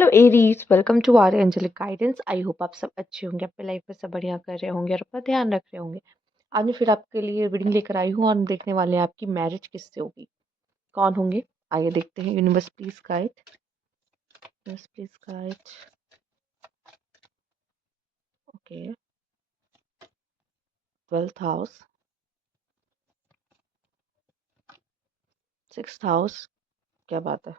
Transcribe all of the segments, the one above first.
Hello Aries, welcome to our angelic guidance. I hope आप सब अच्छे होंगे, अपने लाइफ में सब बढ़िया कर रहे होंगे और अपना ध्यान रख रहे होंगे। आज मैं फिर आपके लिए रीडिंग लेकर आई हूँ और हम देखने वाले हैं आपकी मैरिज किससे होगी, कौन होंगे। आइए देखते हैं। Universe please guide, universe please guide. Okay, 12th house, 6th house, क्या बात है।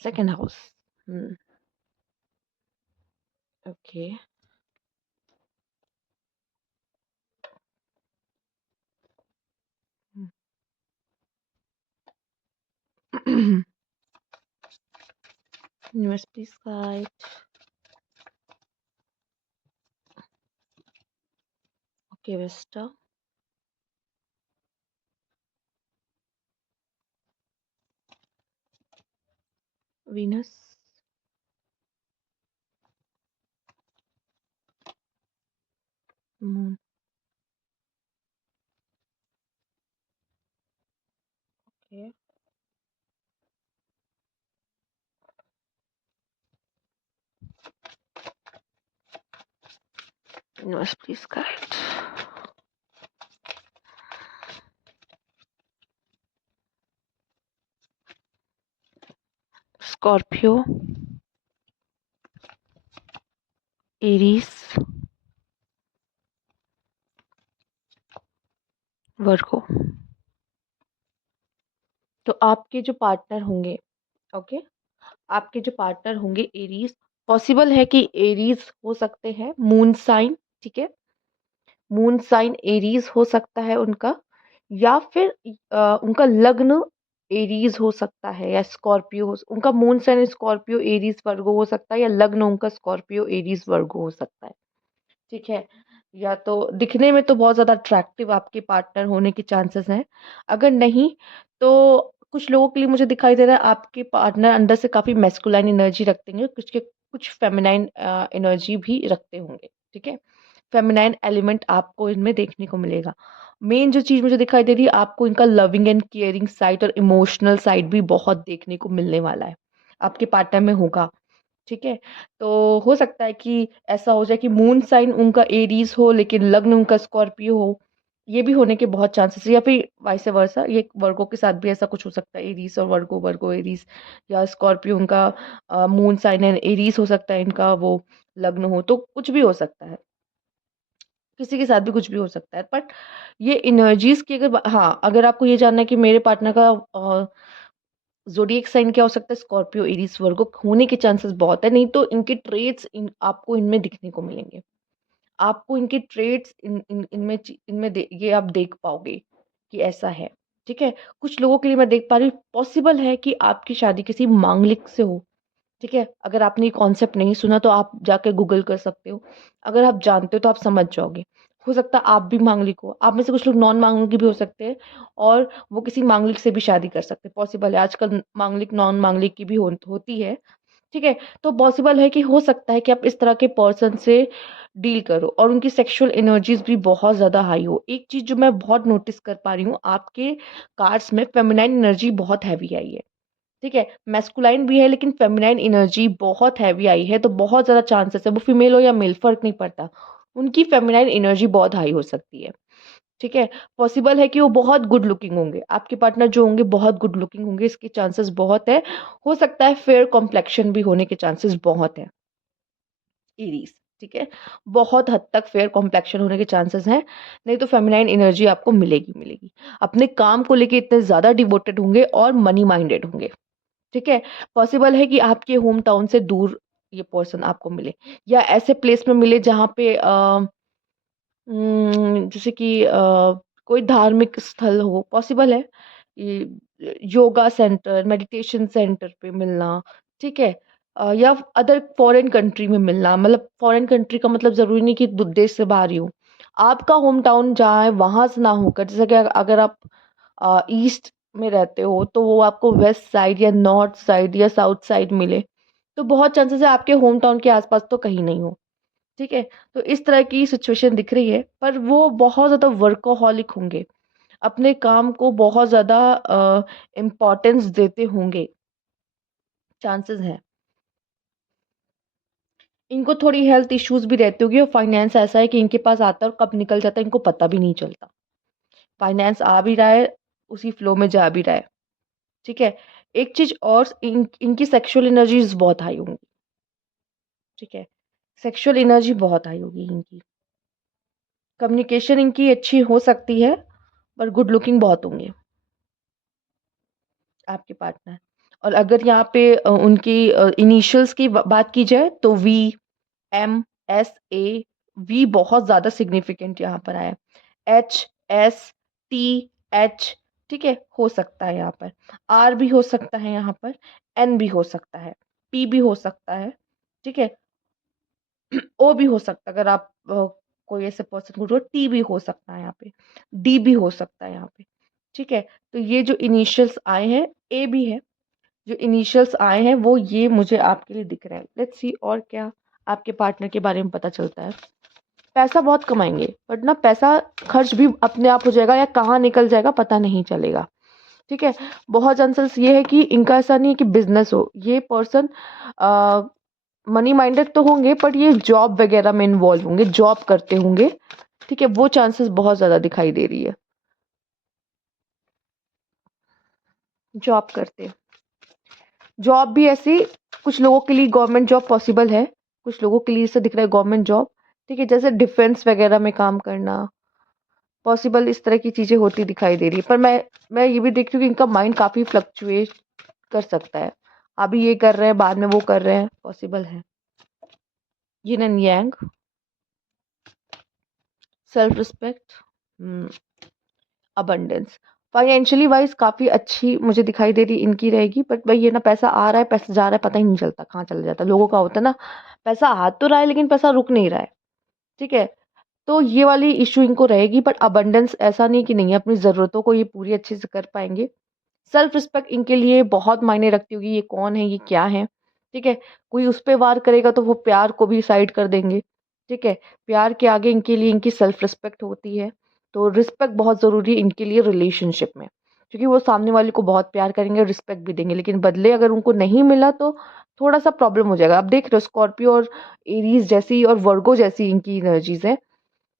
Second house, okay. Universe please guide. Okay Vesta, Venus, moon, okay. Universe please guide. Scorpio, Aries, Virgo. तो आपके जो पार्टनर होंगे, ओके, आपके जो पार्टनर होंगे एरीज, पॉसिबल है कि एरीज हो सकते हैं मून साइन, ठीक है। मून साइन एरीज हो सकता है उनका, या फिर उनका लग्न एरीज हो सकता है, या स्कॉर्पियो उनका मून साइन स्कॉर्पियो एरीज वर्गो हो सकता है, या लग्न उनका स्कॉर्पियो एरीज वर्गो हो सकता है, ठीक है। या तो दिखने में तो बहुत ज़्यादा अट्रैक्टिव आपके पार्टनर होने के चांसेस हैं। अगर नहीं तो कुछ लोगों के लिए मुझे दिखाई दे रहा है आपके पार्टनर अंदर से काफ़ी मैस्कुलाइन एनर्जी रखते हैं, कुछ फेमिनाइन एनर्जी भी रखते होंगे, ठीक है। फेमिनाइन एलिमेंट आपको इनमें देखने को मिलेगा। मेन जो चीज़ मुझे दिखाई दे रही है, आपको इनका लविंग एंड केयरिंग साइड और इमोशनल साइड भी बहुत देखने को मिलने वाला है, आपके पार्टनर में होगा, ठीक है। तो हो सकता है कि ऐसा हो जाए कि मून साइन उनका एरीज हो लेकिन लग्न उनका स्कॉर्पियो हो। ये भी होने के बहुत चांसेस है, या फिर वाइस वर्सा, ये वर्गो के साथ भी ऐसा कुछ हो सकता है, एरीज और वर्गो, वर्गो एरीज, या स्कॉर्पियो उनका मून साइन एंड एरीज हो सकता है, इनका वो लग्न हो, तो कुछ भी हो सकता है, किसी के साथ भी कुछ भी हो सकता है। बट ये एनर्जीज की अगर हाँ, अगर आपको ये जानना है कि मेरे पार्टनर का ज़ोडिएक साइन क्या हो सकता है, स्कॉर्पियो एरीज वर्गो होने के चांसेस बहुत है। नहीं तो इनके ट्रेड्स आपको इनमें दिखने को मिलेंगे। आपको इनके ट्रेड्स ये आप देख पाओगे कि ऐसा है, ठीक है। कुछ लोगों के लिए मैं देख पा रही हूँ, पॉसिबल है कि आपकी शादी किसी मांगलिक से हो, ठीक है। अगर आपने ये कॉन्सेप्ट नहीं सुना तो आप जाके गूगल कर सकते हो। अगर आप जानते हो तो आप समझ जाओगे। हो सकता है आप भी मांगलिक हो, आप में से कुछ लोग नॉन मांगलिक भी हो सकते हैं, और वो किसी मांगलिक से भी शादी कर सकते हैं, पॉसिबल है। आजकल मांगलिक नॉन मांगलिक की भी होती है, ठीक है। तो पॉसिबल है कि हो सकता है कि आप इस तरह के पर्सन से डील करो और उनकी सेक्सुअल एनर्जीज भी बहुत ज़्यादा हाई हो। एक चीज़ जो मैं बहुत नोटिस कर पा रही हूँ, आपके कार्ड्स में फेमिनाइन एनर्जी बहुत हैवी आई है, ठीक है। मैस्कुलाइन भी है लेकिन फेमिनाइन एनर्जी बहुत हैवी आई है, तो बहुत ज़्यादा चांसेस है, वो फीमेल हो या मेल फ़र्क नहीं पड़ता, उनकी फेमिनाइन एनर्जी बहुत हाई हो सकती है, ठीक है। पॉसिबल है कि वो बहुत गुड लुकिंग होंगे, आपके पार्टनर जो होंगे बहुत गुड लुकिंग होंगे, इसके चांसेस बहुत है। हो सकता है फेयर कॉम्प्लेक्शन भी होने के चांसेस बहुत है, एरीज, ठीक है। बहुत हद तक फेयर कॉम्प्लेक्शन होने के चांसेस हैं। नहीं तो फेमिनाइन एनर्जी आपको मिलेगी मिलेगी। अपने काम को लेके इतने ज़्यादा डिवोटेड होंगे और मनी माइंडेड होंगे, ठीक है। पॉसिबल है कि आपके होम टाउन से दूर ये पर्सन आपको मिले, या ऐसे प्लेस में मिले जहाँ पे जैसे कि कोई धार्मिक स्थल हो, पॉसिबल है। ये योगा सेंटर, मेडिटेशन सेंटर पे मिलना, ठीक है। या अदर फॉरेन कंट्री में मिलना, मतलब फॉरेन कंट्री का मतलब ज़रूरी नहीं कि देश से बाहर ही हो। आपका होम टाउन जहाँ है वहाँ से ना होकर, जैसे कि अगर आप ईस्ट में रहते हो तो वो आपको वेस्ट साइड या नॉर्थ साइड या साउथ साइड मिले, तो बहुत चांसेस है आपके होम टाउन के आसपास तो कहीं नहीं हो, ठीक है। तो इस तरह की सिचुएशन दिख रही है, पर वो बहुत ज़्यादा वर्कोहॉलिक होंगे, अपने काम को बहुत ज़्यादा इम्पोर्टेंस देते होंगे, चांसेस हैं। इनको थोड़ी हेल्थ इश्यूज भी रहती होगी और फाइनेंस ऐसा है कि इनके पास आता है और कब निकल जाता है इनको पता भी नहीं चलता। फाइनेंस आ भी रहा है, उसी फ्लो में जा भी रहा है। ठीक है। एक चीज और, इनकी सेक्सुअल एनर्जीज बहुत हाई होंगी। ठीक है। सेक्सुअल एनर्जी बहुत हाई होगी इनकी। कम्युनिकेशन इनकी अच्छी हो सकती है, पर गुड लुकिंग बहुत होंगे आपके पार्टनर। और अगर यहाँ पे उनकी इनिशियल्स की बात की जाए तो VMSA, वी बहुत ज्यादा सिग्निफिकेंट यहाँ पर आया। HSTH, ठीक है, हो सकता है यहाँ पर। R भी हो सकता है यहाँ पर, N भी हो सकता है, P भी हो सकता है। ठीक है। O भी हो सकता है, अगर आप कोई ऐसे पर्सन को, T भी हो सकता है यहाँ पे, D भी हो सकता है यहाँ पे। ठीक है। तो ये जो इनिशियल्स आए हैं, A भी है, जो इनिशियल्स आए हैं वो ये मुझे आपके लिए दिख रहा है। लेट्स सी और क्या आपके पार्टनर के बारे में पता चलता है। पैसा बहुत कमाएंगे, बट ना पैसा खर्च भी अपने आप हो जाएगा या कहाँ निकल जाएगा पता नहीं चलेगा। ठीक है। बहुत चांसेस ये है कि इनका ऐसा नहीं है कि बिजनेस हो, ये पर्सन मनी माइंडेड तो होंगे, बट ये जॉब वगैरह में इन्वॉल्व होंगे, जॉब करते होंगे। ठीक है। वो चांसेस बहुत ज्यादा दिखाई दे रही है, जॉब करते। जॉब भी ऐसी, कुछ लोगों के लिए गवर्नमेंट जॉब पॉसिबल है, कुछ लोगों के लिए इसे दिख रहा है गवर्नमेंट जॉब। ठीक है। जैसे डिफेंस वगैरह में काम करना पॉसिबल, इस तरह की चीजें होती दिखाई दे रही है। पर मैं ये भी देख रही हूँ कि इनका माइंड काफी फ्लक्चुएट कर सकता है। अभी ये कर रहे हैं, बाद में वो कर रहे हैं, पॉसिबल है। Yin and yang, self respect, abundance. Financially wise काफी अच्छी मुझे दिखाई दे रही इनकी रहेगी, बट भाई ये ना, पैसा आ रहा है पैसा जा रहा है, पता ही नहीं चलता कहाँ चला जाता है। लोगों का होता है ना, पैसा आ तो रहा है लेकिन पैसा रुक नहीं रहा है। ठीक है। तो ये वाली इशू इनको रहेगी, बट अबंडेंस ऐसा नहीं कि नहीं है, अपनी ज़रूरतों को ये पूरी अच्छे से कर पाएंगे। सेल्फ रिस्पेक्ट इनके लिए बहुत मायने रखती होगी, ये कौन है, ये क्या है। ठीक है। कोई उस पे वार करेगा तो वो प्यार को भी साइड कर देंगे। ठीक है। प्यार के आगे इनके लिए इनकी सेल्फ रिस्पेक्ट होती है। तो रिस्पेक्ट बहुत ज़रूरी है इनके लिए रिलेशनशिप में, क्योंकि वो सामने वाले को बहुत प्यार करेंगे, रिस्पेक्ट भी देंगे, लेकिन बदले अगर उनको नहीं मिला तो थोड़ा सा प्रॉब्लम हो जाएगा। अब देख रहे हो, स्कॉर्पियो और एरीज जैसी और वर्गो जैसी इनकी एनर्जीज है।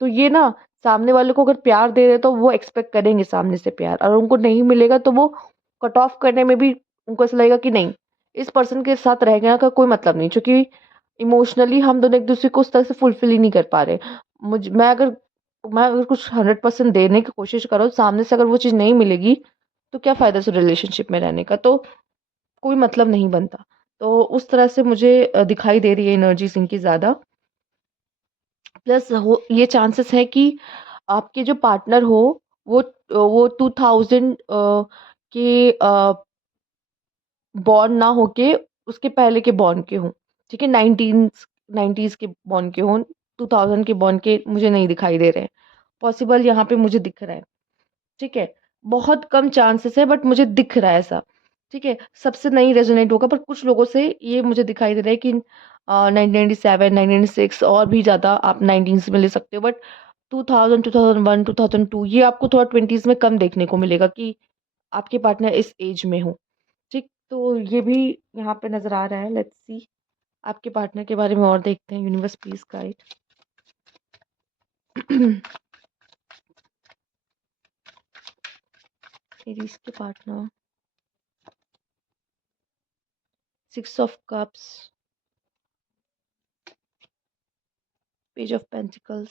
तो ये ना, सामने वाले को अगर प्यार दे रहे तो वो एक्सपेक्ट करेंगे सामने से प्यार, और उनको नहीं मिलेगा तो वो कट ऑफ करने में भी उनको ऐसा लगेगा कि नहीं, इस पर्सन के साथ रहने का कोई मतलब नहीं, क्योंकि इमोशनली हम दोनों एक दूसरे को उस तरह से फुलफिल ही नहीं कर पा रहे। मुझ मैं अगर कुछ 100% देने की कोशिश करो, सामने से अगर वो चीज़ नहीं मिलेगी तो क्या फ़ायदा उस रिलेशनशिप में रहने का, तो कोई मतलब नहीं बनता। तो उस तरह से मुझे दिखाई दे रही है एनर्जीज इनकी ज़्यादा। प्लस हो ये चांसेस है कि आपके जो पार्टनर हो वो 2000 के बॉर्न ना होके उसके पहले के बॉर्न के हों। ठीक है। 1990s के बॉर्न के हों, 2000 के बॉर्न के मुझे नहीं दिखाई दे रहे हैं। पॉसिबल यहाँ पे मुझे दिख रहा है। ठीक है। बहुत कम चांसेस है, बट मुझे दिख रहा है ऐसा। ठीक है। सबसे नहीं रेजोनेट होगा, पर कुछ लोगों से ये मुझे दिखाई दे रहा है कि 1997, 1996 और भी ज़्यादा आप 19s में ले सकते हो, बट 2000, 2001, 2002 ये आपको थोड़ा 20s में कम देखने को मिलेगा कि आपके पार्टनर इस एज में हो। ठीक। तो ये भी यहाँ पे नज़र आ रहा है। लेट्स सी आपके पार्टनर के बारे में और देखते हैं। Universe please guide. एरीज के partner, 6 of cups, page of pentacles,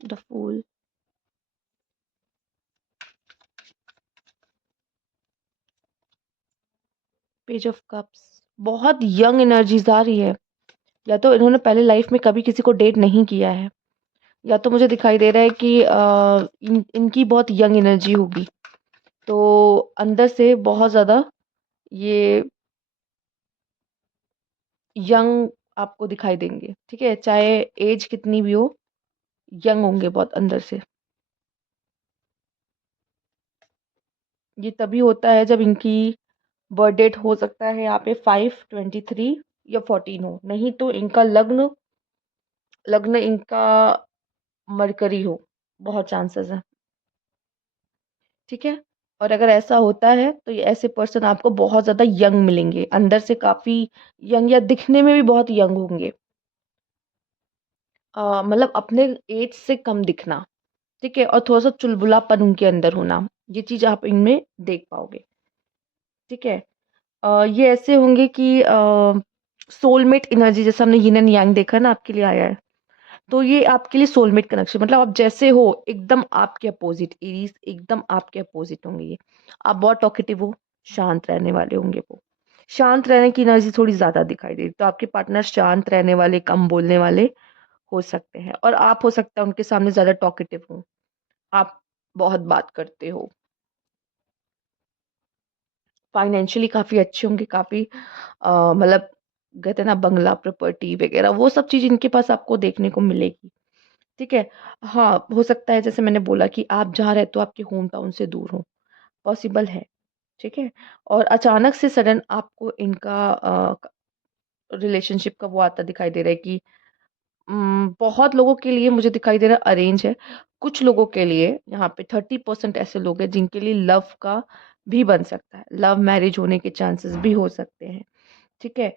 the fool, page of cups. बहुत यंग एनर्जीज आ रही है, या तो इन्होंने पहले लाइफ में कभी किसी को डेट नहीं किया है, या तो मुझे दिखाई दे रहा है कि इनकी बहुत यंग एनर्जी होगी। तो अंदर से बहुत ज़्यादा ये यंग आपको दिखाई देंगे। ठीक है। चाहे एज कितनी भी हो, यंग होंगे बहुत अंदर से। ये तभी होता है जब इनकी बर्थ डेट हो सकता है यहाँ पे 5/23 या 14 हो, नहीं तो इनका लग्न लग्न इनका मरकरी हो, बहुत चांसेस है। ठीक है। और अगर ऐसा होता है तो ये ऐसे पर्सन आपको बहुत ज़्यादा यंग मिलेंगे, अंदर से काफ़ी यंग या दिखने में भी बहुत यंग होंगे। मतलब अपने एज से कम दिखना, ठीक है? और थोड़ा-सा चुलबुलापन उनके अंदर होना, ये चीज़ आप इनमें देख पाओगे, ठीक है? ये ऐसे होंगे कि सोलमेट एनर्जी जैसे हमने यिन एंड यांग देखा ना आपके लिए आया है, तो ये आपके लिए सोलमेट कनेक्शन मतलब आप जैसे हो एकदम आपके अपोज़िट एरीज़ एकदम आपके अपोज़िट होंगे ये। आप बहुत टॉकेटिव हो, शांत रहने वाले होंगे वो। शांत रहने की एनर्जी थोड़ी ज़्यादा दिखाई दे रही, तो आपके पार्टनर शांत रहने वाले, कम बोलने वाले हो सकते हैं और आप हो सकता है उनके सामने ज़्यादा टॉकेटिव हो। आप बहुत बात करते हो। फाइनेंशियली काफ़ी अच्छे होंगे, काफ़ी मतलब कहते हैं ना बंगला, प्रॉपर्टी वगैरह वो सब चीज़ इनके पास आपको देखने को मिलेगी, ठीक है? हाँ, हो सकता है जैसे मैंने बोला कि आप जहाँ रहते हो आपके होम टाउन से दूर हो, पॉसिबल है, ठीक है? और अचानक से सडन आपको इनका रिलेशनशिप का वो आता दिखाई दे रहा है कि बहुत लोगों के लिए मुझे दिखाई दे रहा है अरेंज है। कुछ लोगों के लिए यहाँ पे 30% ऐसे लोग हैं जिनके लिए लव का भी बन सकता है। लव मैरिज होने के चांसेस भी हो सकते हैं, ठीक है?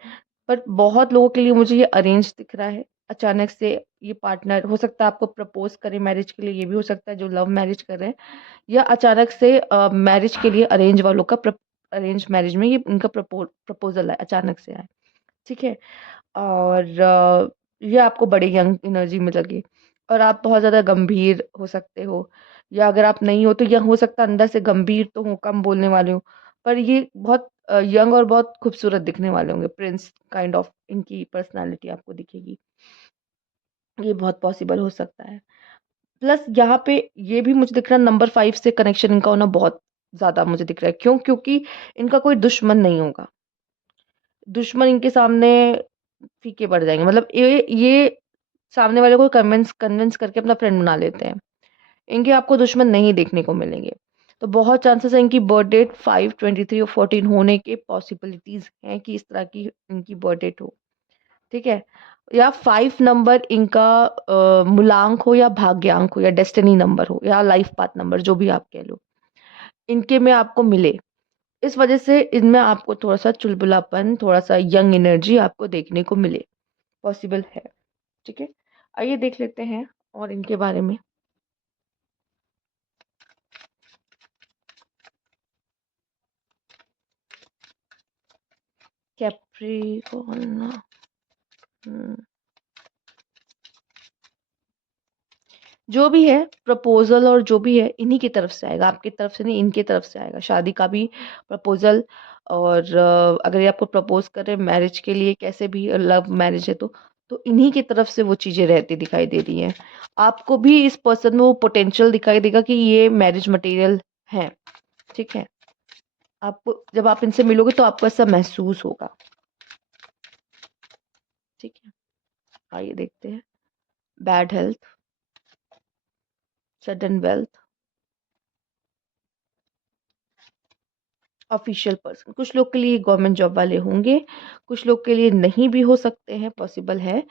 पर बहुत लोगों के लिए मुझे ये अरेंज दिख रहा है। अचानक से ये पार्टनर हो सकता है आपको प्रपोज़ करे मैरिज के लिए, ये भी हो सकता है जो लव मैरिज कर रहे हैं या अचानक से मैरिज के लिए अरेंज वालों का अरेंज मैरिज में ये इनका प्रपोज़ल है, अचानक से आया, ठीक है? और ये आपको बड़ी यंग एनर्जी में लगे और आप बहुत ज़्यादा गंभीर हो सकते हो या अगर आप नहीं हो तो यह हो सकता है अंदर से गंभीर तो हो, कम बोलने वाले हो, पर ये बहुत यंग और बहुत खूबसूरत दिखने वाले होंगे, प्रिंस काइंड ऑफ इनकी पर्सनैलिटी आपको दिखेगी। ये बहुत पॉसिबल हो सकता है। प्लस यहाँ पे ये भी मुझे दिख रहा है नंबर 5 से कनेक्शन इनका होना बहुत ज़्यादा मुझे दिख रहा है। क्यों? क्योंकि इनका कोई दुश्मन नहीं होगा। दुश्मन इनके सामने फीके पड़ जाएँगे। मतलब ये सामने वाले को कन्विंस कन्विंस करके अपना फ्रेंड बना लेते हैं। इनके आपको दुश्मन नहीं देखने को मिलेंगे। तो बहुत चांसेस है इनकी बर्थ डेट 5, 23 और 14 होने के पॉसिबिलिटीज़ हैं कि इस तरह की इनकी बर्थ डेट हो। ठीक है? या 5 नंबर इनका मूलांक हो या भाग्यांक हो या डेस्टिनी नंबर हो या लाइफ पाथ नंबर जो भी आप कह लो। इनके में आपको मिले। इस वजह से इनमें आपको थोड़ा-सा चुलबुलापन, थोड़ा-सा यंग एनर्जी आपको देखने को मिले, पॉसिबल है, ठीक है? आइए देख लेते हैं और इनके बारे में। कैप्रिकॉर्न हुँ, जो भी है प्रपोज़ल और जो भी है इन्हीं की तरफ से आएगा, आपकी तरफ से नहीं इनकी तरफ से आएगा। शादी का भी प्रपोज़ल और अगर ये आपको प्रपोज़ कर रहे हैं मैरिज के लिए कैसे भी लव मैरिज है तो इन्हीं की तरफ से वो चीज़ें रहती दिखाई दे रही हैं। आपको भी इस पर्सन में वो पोटेंशियल दिखाई देगा कि ये मैरिज मटेरियल हैं, ठीक है? आपको जब आप इनसे मिलोगे तो आपको ऐसा महसूस होगा, ठीक है? आइए देखते हैं। Bad health, sudden wealth, official person कुछ लोग के लिए गवर्नमेंट जॉब वाले होंगे, कुछ लोग के लिए नहीं भी हो सकते हैं, पॉसिबल है।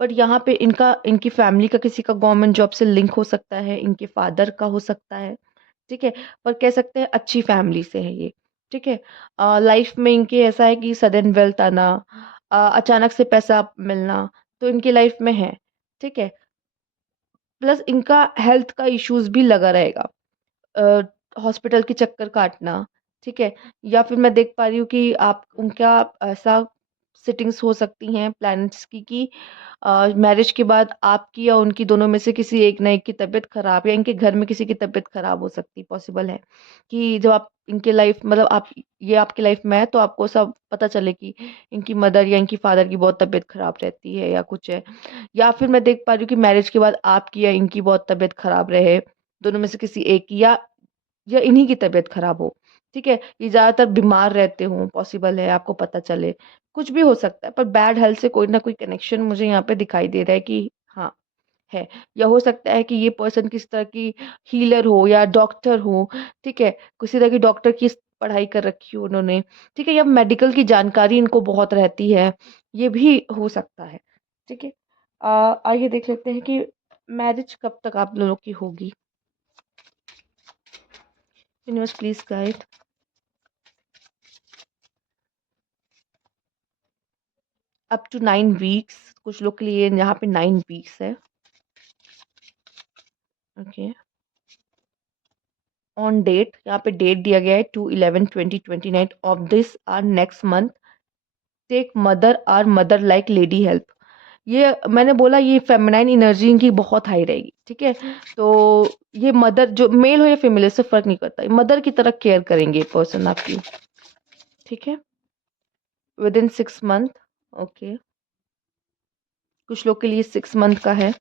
बट यहाँ पे इनकी फैमिली का किसी का गवर्नमेंट जॉब से लिंक हो सकता है, इनके फादर का हो सकता है, ठीक है? पर कह सकते हैं अच्छी फैमिली से है ये, ठीक है? लाइफ में इनके ऐसा है कि सडन वेल्थ आना अचानक से पैसा मिलना, तो इनकी लाइफ में है, ठीक है? प्लस इनका हेल्थ का इश्यूज़ भी लगा रहेगा। हॉस्पिटल के चक्कर काटना, ठीक है? या फिर मैं देख पा रही हूँ कि आप उनका ऐसा सेटिंग्स हो सकती हैं प्लैनेट्स की कि मैरिज के बाद आपकी या उनकी दोनों में से किसी एक ना एक की तबीयत खराब या इनके घर में किसी की तबीयत खराब हो सकती है, पॉसिबल है कि जब आप इनके लाइफ मतलब आप ये आपकी लाइफ में है तो आपको सब पता चले कि इनकी मदर या इनकी फादर की बहुत तबीयत खराब रहती है या कुछ है। या फिर मैं देख पा रही हूँ कि मैरिज के बाद आपकी या इनकी बहुत तबीयत खराब रहे, दोनों में से किसी एक की या इन्हीं की तबीयत खराब हो, ठीक है? ये ज़्यादातर बीमार रहते हों, पॉसिबल है आपको पता चले, कुछ भी हो सकता है पर बैड हेल्थ से कोई ना कोई कनेक्शन मुझे यहाँ पे दिखाई दे रहा है कि हाँ, है। या हो सकता है कि ये पर्सन किसी तरह की हीलर हो या डॉक्टर हो, ठीक है? किसी तरह की डॉक्टर की पढ़ाई कर रखी हो उन्होंने, ठीक है? या मेडिकल की जानकारी इनको बहुत रहती है, ये भी हो सकता है, ठीक है? आइए देख लेते हैं कि मैरिज कब तक आप लोगों की होगी? Universe please guide. Up to 9 weeks, कुछ लोग के लिए यहाँ पे 9 वीक्स है। ओके, ऑन डेट, यहाँ पे डेट दिया गया है 2/11/2029 of this or next month, take mother or mother like lady help. ये मैंने बोला ये फेमिनाइन एनर्जी इनकी बहुत हाई रहेगी, ठीक है। तो ये मदर, जो मेल हो या फीमेल, इससे फर्क नहीं करता, मदर की तरह केयर करेंगे ये पर्सन आपकी, ठीक है, विद इन 6 मंथ। ओके, कुछ लोग के लिए 6 मंथ का है।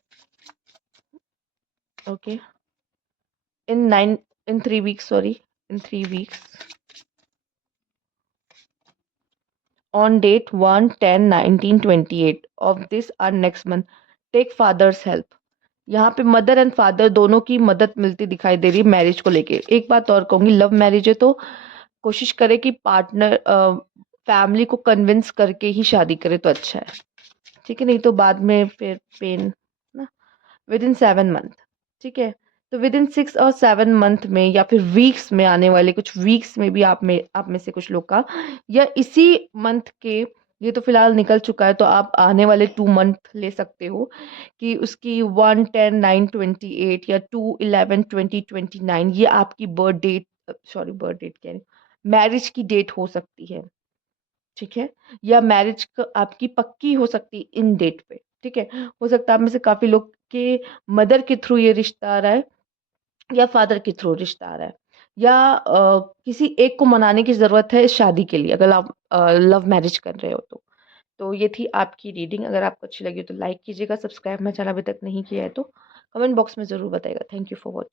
Okay, in 3 weeks, sorry, in 3 weeks, on date 1/10/1928 of this our next month, take father's help। यहाँ पे मदर एंड फादर दोनों की मदद मिलती दिखाई दे रही है मैरिज को लेके। एक बात और कहूंगी, लव मैरिज है तो कोशिश करे कि पार्टनर फैमिली को कन्विंस करके ही शादी करे तो अच्छा है, ठीक है, नहीं तो बाद में फिर पेन ना। विद इन 7 मंथ, ठीक है। तो विद इन 6 और 7 मंथ में या फिर वीक्स में, आने वाले कुछ वीक्स में भी आप में से कुछ लोग का, या इसी मंथ के, ये तो फिलहाल निकल चुका है, तो आप आने वाले 2 मंथ ले सकते हो कि उसकी 1/10/928 या 2/11/2029 ये आपकी birth date, sorry birth date कह रही हूँ, मैरिज की डेट हो सकती है, ठीक है, या मैरिज आपकी पक्की हो सकती है इन डेट पे, ठीक है। हो सकता है आप में से काफी लोग के मदर के थ्रू ये रिश्ता आ रहा है या फादर के थ्रू रिश्ता आ रहा है, या किसी एक को मनाने की जरूरत है शादी के लिए, अगर आप लव मैरिज कर रहे हो तो ये थी आपकी रीडिंग। अगर आपको अच्छी लगी हो तो लाइक कीजिएगा, सब्सक्राइब मेरा चैनल अभी तक नहीं किया है तो कमेंट बॉक्स में जरूर बताइएगा। Thank you for watching.